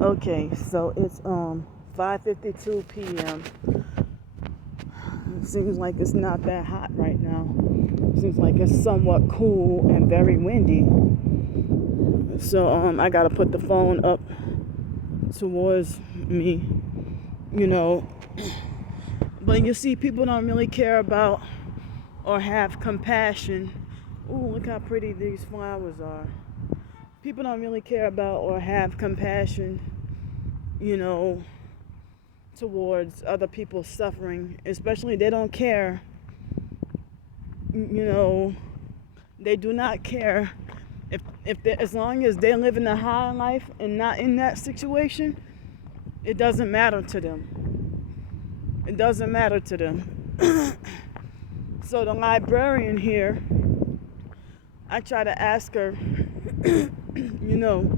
Okay, so it's 5:52 p.m. It seems like it's not that hot right now. Seems like it's somewhat cool and very windy. So I gotta put the phone up towards me, you know. But you see, people don't really care about or have compassion. Ooh, look how pretty these flowers are. People don't really care about or have compassion, you know, towards other people's suffering. Especially they don't care, you know, they do not care if they, as long as they're living a high life and not in that situation, it doesn't matter to them. It doesn't matter to them. So the librarian here, I try to ask her, you know,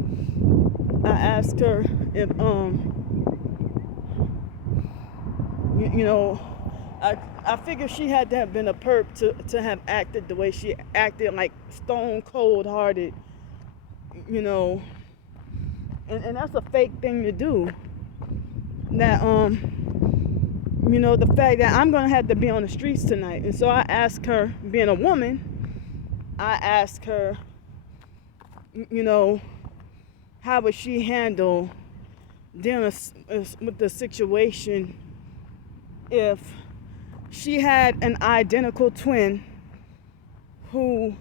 I asked her if you know, I figured she had to have been a perp to have acted the way she acted, like stone cold hearted, you know, and that's a fake thing to do. That you know, the fact that I'm gonna have to be on the streets tonight, and so I asked her, being a woman, I asked her, you know, how would she handle dealing with the situation if she had an identical twin who,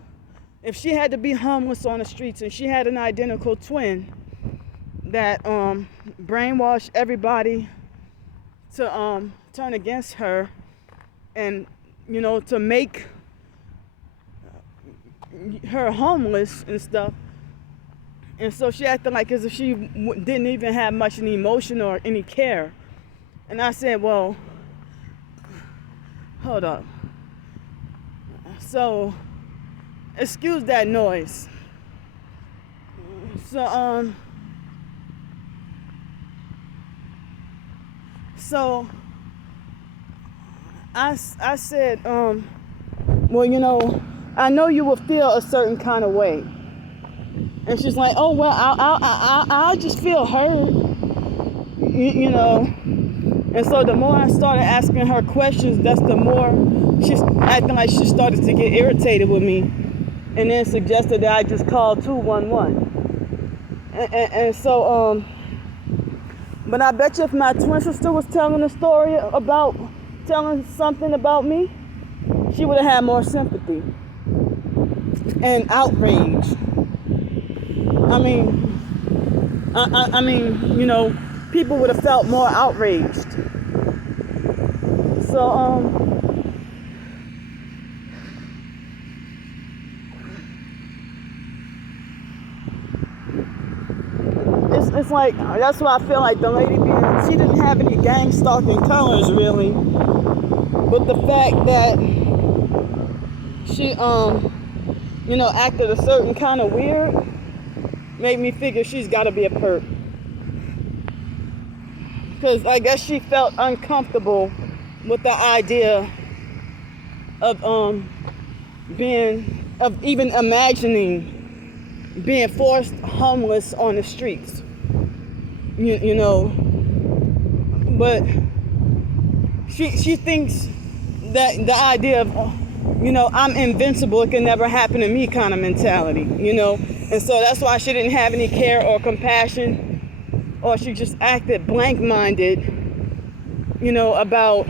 if she had to be homeless on the streets and she had an identical twin that brainwashed everybody to turn against her and, you know, to make her homeless and stuff. And so she acted like as if she didn't even have much any emotion or any care. And I said, well, hold up. So, excuse that noise. So, I said, well, you know, I know you will feel a certain kind of way. And she's like, oh, well, I'll just feel hurt, you know. And so the more I started asking her questions, that's the more she's acting like she started to get irritated with me, and then suggested that I just call 211. And so, but I bet you if my twin sister was telling a story about, telling something about me, she would have had more sympathy and outrage. I mean, you know, people would have felt more outraged. So, it's like, that's why I feel like the lady she didn't have any gang stalking colors really, but the fact that she, you know, acted a certain kind of weird made me figure she's got to be a perp. Because I guess she felt uncomfortable with the idea of even imagining being forced homeless on the streets. You know, but she thinks that the idea of, you know, I'm invincible, it can never happen to me kind of mentality, you know. And so that's why she didn't have any care or compassion, or she just acted blank-minded, you know, about,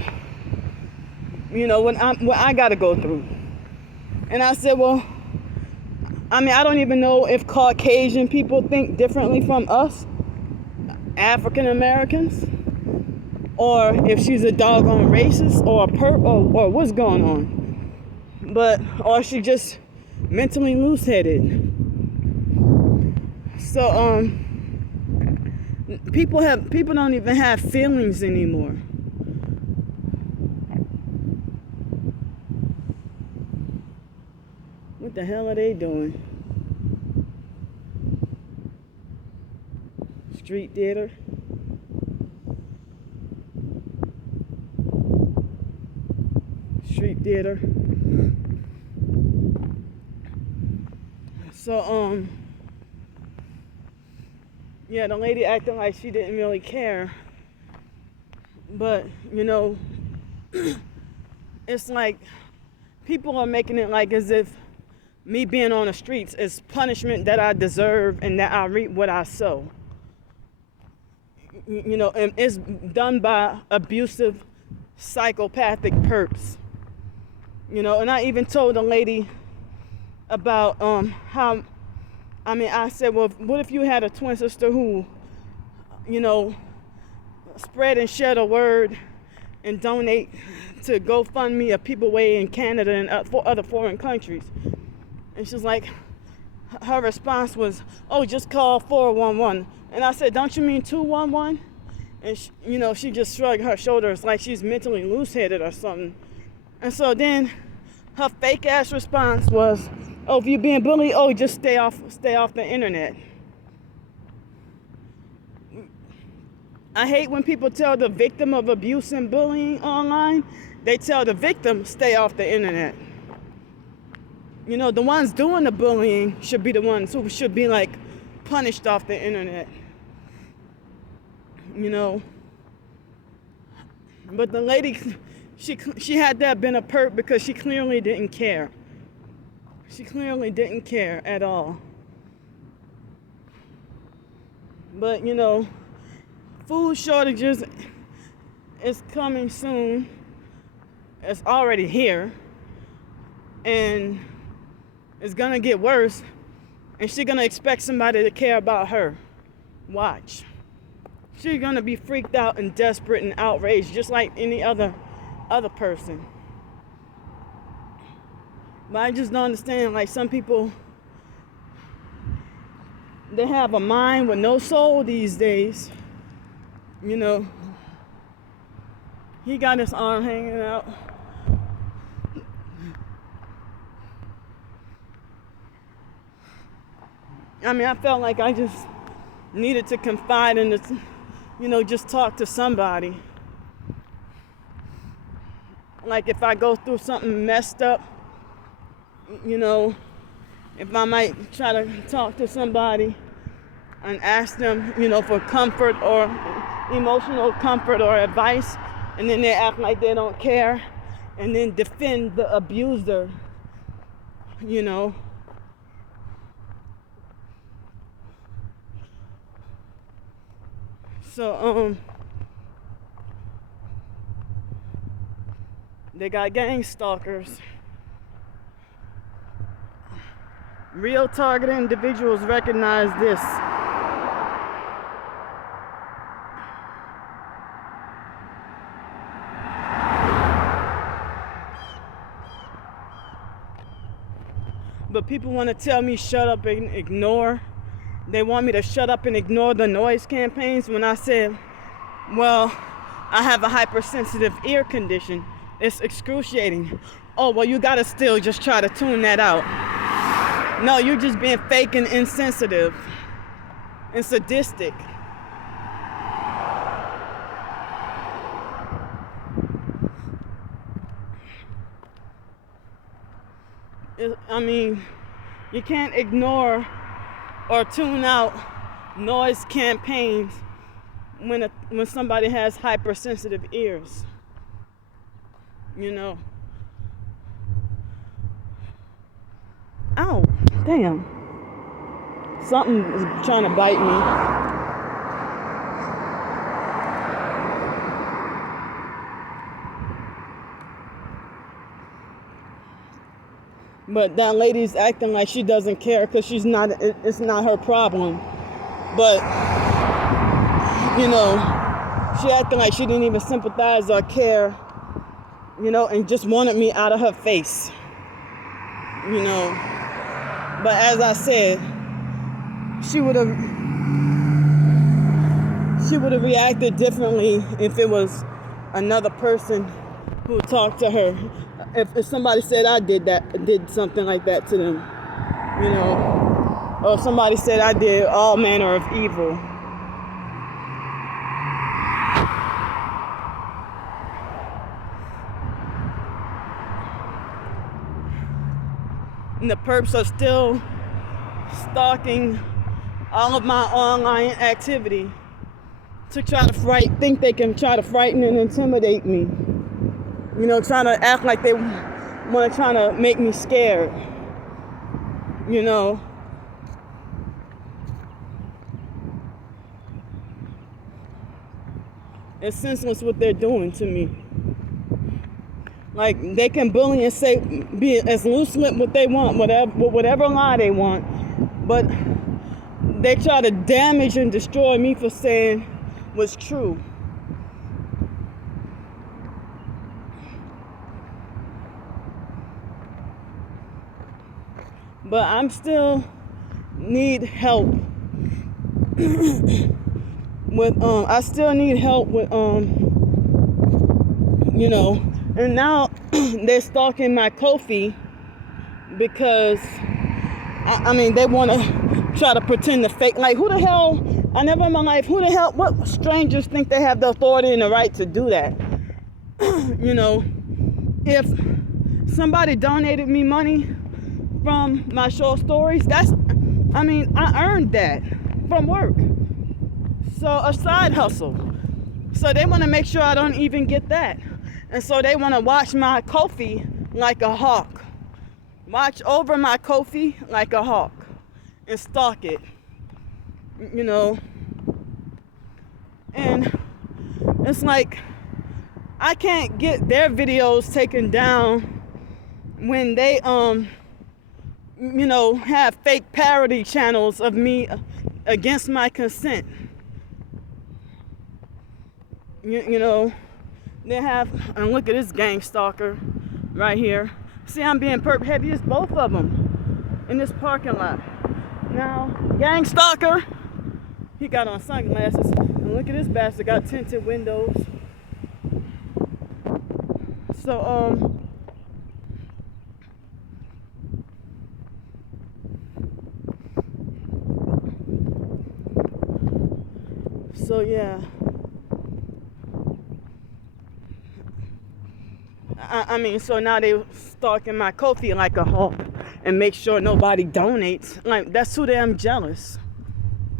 you know, what I got to go through. And I said, well, I mean, I don't even know if Caucasian people think differently from us, African Americans, or if she's a doggone racist or a perp or what's going on. But, or she just mentally loose-headed. So, people don't even have feelings anymore. What the hell are they doing? Street theater? Street theater. So, Yeah, the lady acting like she didn't really care. But, it's like people are making it like as if me being on the streets is punishment that I deserve and that I reap what I sow. And it's done by abusive, psychopathic perps. And I even told a lady about I said, well, what if you had a twin sister who, spread and share the word and donate to GoFundMe or People Way in Canada and other foreign countries? And she's like, her response was, oh, just call 411. And I said, don't you mean 211? And she just shrugged her shoulders like she's mentally loose-headed or something. And so then her fake ass response was, oh, if you're being bullied, oh, just stay off the internet. I hate when people tell the victim of abuse and bullying online, they tell the victim, stay off the internet. The ones doing the bullying should be the ones who should be like punished off the internet. But the lady, she had to have been a perp because she clearly didn't care. She clearly didn't care at all. But, food shortages is coming soon. It's already here. And it's going to get worse. And she's going to expect somebody to care about her. Watch. She's going to be freaked out and desperate and outraged just like any other person. But I just don't understand, like some people, they have a mind with no soul these days. He got his arm hanging out. I felt like I just needed to confide in this, just talk to somebody. Like if I go through something messed up, if I might try to talk to somebody and ask them, for comfort or emotional comfort or advice, and then they act like they don't care, and then defend the abuser, So, they got gang stalkers. Real targeted individuals recognize this. But people want to tell me shut up and ignore. They want me to shut up and ignore the noise campaigns when I said, well, I have a hypersensitive ear condition. It's excruciating. Oh, well, you gotta still just try to tune that out. No, you're just being fake and insensitive and sadistic. You can't ignore or tune out noise campaigns when somebody has hypersensitive ears. Ow, damn. Something is trying to bite me. But that lady's acting like she doesn't care because it's not her problem. But, she acting like she didn't even sympathize or care, and just wanted me out of her face. But as I said, she would have reacted differently if it was another person who talked to her. If somebody said I did something like that to them, or if somebody said I did all manner of evil. And the perps are still stalking all of my online activity to try to think they can try to frighten and intimidate me. You know, trying to act like they want to try to make me scared. You know. It's senseless what they're doing to me. Like, they can bully and say, be as loose-lipped what they want, whatever lie they want, but they try to damage and destroy me for saying what's true. But I'm still need help with I still need help with you know, and now they're stalking my Ko-fi because I mean they want to try to pretend to fake, like, who the hell, I never in my life, what strangers think they have the authority and the right to do that? You know, if somebody donated me money from my short stories, I earned that from work. So a side hustle. So they want to make sure I don't even get that. And so they want to watch my Ko-fi like a hawk. Watch over my Ko-fi like a hawk and stalk it. You know. And it's like, I can't get their videos taken down when they you know, have fake parody channels of me against my consent. You know, they have, and look at this gang stalker right here. See, I'm being perp heavy as both of them in this parking lot. Now, gang stalker, he got on sunglasses, and look at this bastard, got tinted windows. So yeah. So now they stalking my Ko-fi like a hawk and make sure nobody donates. Like, that's too damn jealous.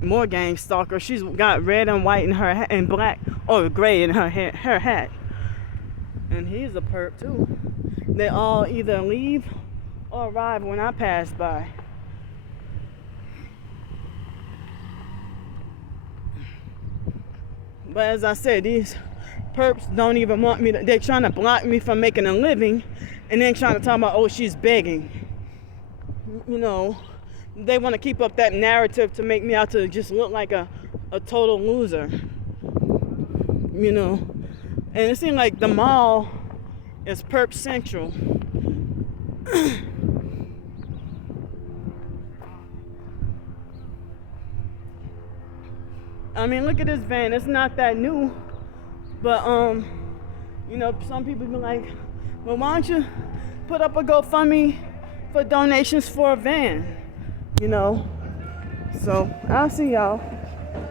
More gang stalker. She's got red and white in her hat, and black or gray in her hat. And he's a perp too. They all either leave or arrive when I pass by. But as I said, these perps don't even want me to, they're trying to block me from making a living, and then trying to talk about, oh, she's begging. You know, they want to keep up that narrative to make me out to just look like a total loser. You know, and it seems like the mall is perp central. I mean, look at this van. It's not that new, but you know, some people be like, well, why don't you put up a GoFundMe for donations for a van? You know, so I'll see y'all.